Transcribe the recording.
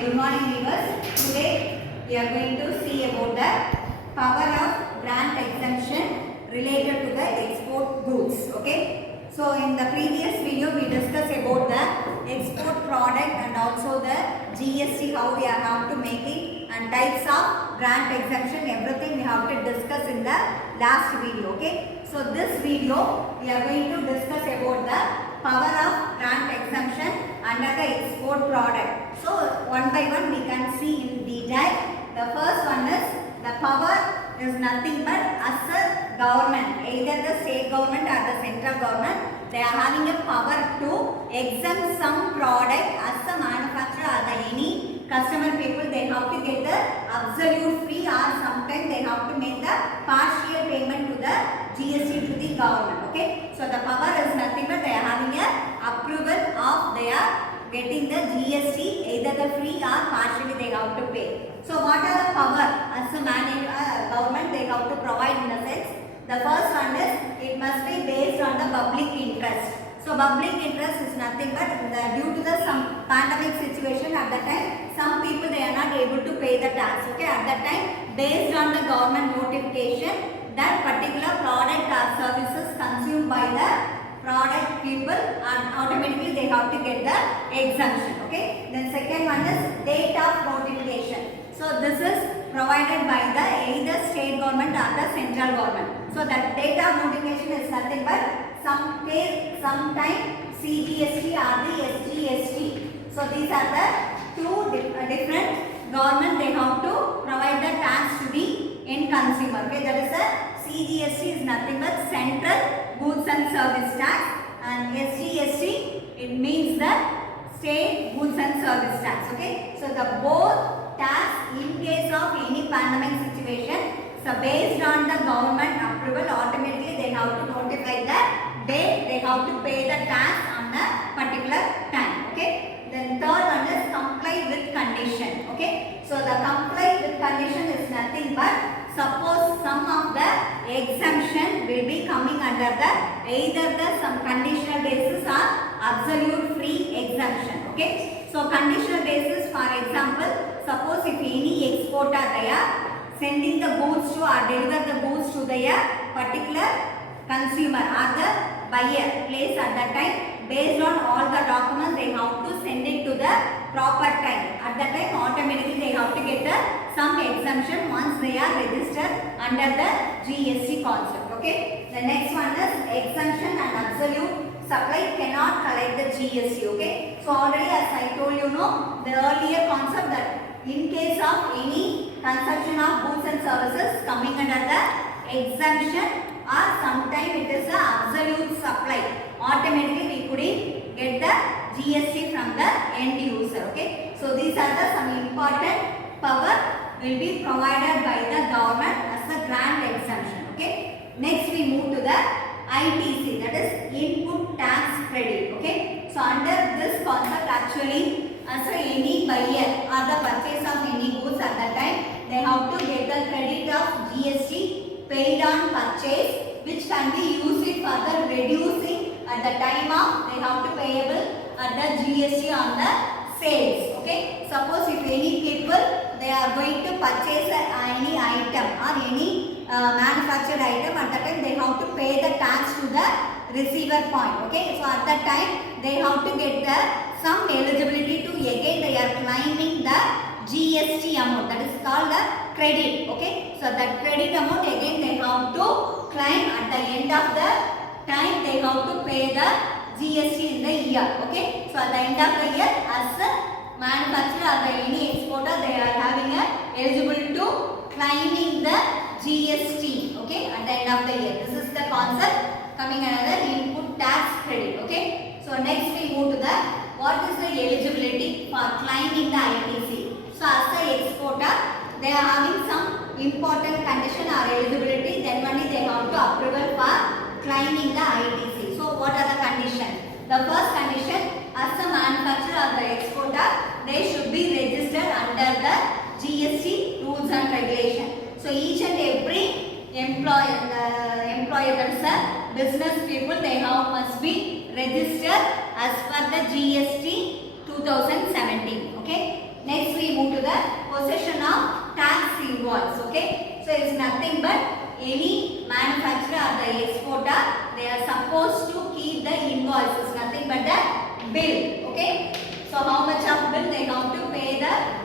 Very good morning viewers. Today we are going to see about the power of grant exemption related to the export goods. Okay. So in the previous video we discussed about the export product and also the GST, how we are how to make it, and types of grant exemption, everything we have to discuss in the last video. Okay. So this video we are going to discuss about the power of grant exemption under the export product. So one by one we can see in detail. The first one is the power is nothing but as a government, either the state government or the central government, they are having a power to exempt some product as a manufacturer or the any customer people, they have to get the absolute free or sometimes they have to make the partial payment to the GST to the government. Okay, so the power is nothing but they are having a approval of they are getting the GST, either the free or partially they have to pay. So what are the power as a government they have to provide in the sense? The first one is it must be based on the public interest. So public interest is nothing but due to the some pandemic situation at that time, some people they are not able to pay the tax. Okay, at that time based on the government notification, that particular product or services consumed by the product people and automatically they have to get the exemption. Okay. Then second one is date of notification. So this is provided by the either state government or the central government. So that date of notification is nothing but sometime CGST or the SGST. So these are the two different government they have to provide the tax to the end consumer. Okay, that is a CGST is nothing but Central Goods and Service Tax, and SGST it means the State Goods and Service Tax. Okay, so the both tax in case of any pandemic situation, so based on the government approval, automatically they have to notify the date they have to pay the tax on the particular time. Okay. Then third one is comply with condition. Okay. So the comply with condition is nothing but suppose some of the exemption will be coming under the either the some conditional basis or absolute free exemption. Okay. So conditional basis, for example, suppose if any exporter they are sending the goods to or deliver the goods to their particular consumer or the buyer place at that time, based on all the documents they have to send it to the proper time. At that time automatically they have to get the some exemption once they are registered under the GST concept. Okay. The next one is exemption and absolute supply cannot collect the GST. Okay. So already as I told you know the earlier concept that in case of any consumption of goods and services coming under the exemption or sometime it is the absolute supply, automatically we couldn't get the GST from the end user. Okay. So these are the some important power will be provided by the government as a grant exemption. Okay. Next we move to the ITC, that is input tax credit. Okay. So under this concept actually as any buyer or the purchase of any goods at that time, they have to get the credit of GST paid on purchase, which can be used for the reducing at the time of they have to payable at the GST on the sales. Okay. Suppose if any people they are going to purchase any item or any manufactured item, at that time they have to pay the tax to the receiver point. Okay. So at that time they have to get the some eligibility to again they are claiming the GST amount, that is called the credit. Okay. So that credit amount again they have to claim at the end of the time they have to pay the GST in the year. Okay. So at the end of the year as the manufacturer or the any exporter they are having a eligible to claiming the GST. Okay. At the end of the year. This is the concept coming another input tax credit. Okay. So next we move to the what is the eligibility for claiming the ITC. So as the exporter they are having some important condition or eligibility, then only they have to approval for claiming the ITC. So what are the conditions? The first condition, as a manufacturer or the exporter, they should be registered under the GST rules and regulation. So each and every employer that is a business people they have must be registered as per the GST 2017. Okay. Next we move to the possession of tax invoice. Okay. So it's nothing but any manufacturer or the exporter, they are supposed to keep the invoice. It's nothing but the bill. Okay. So how much of bill they have to pay the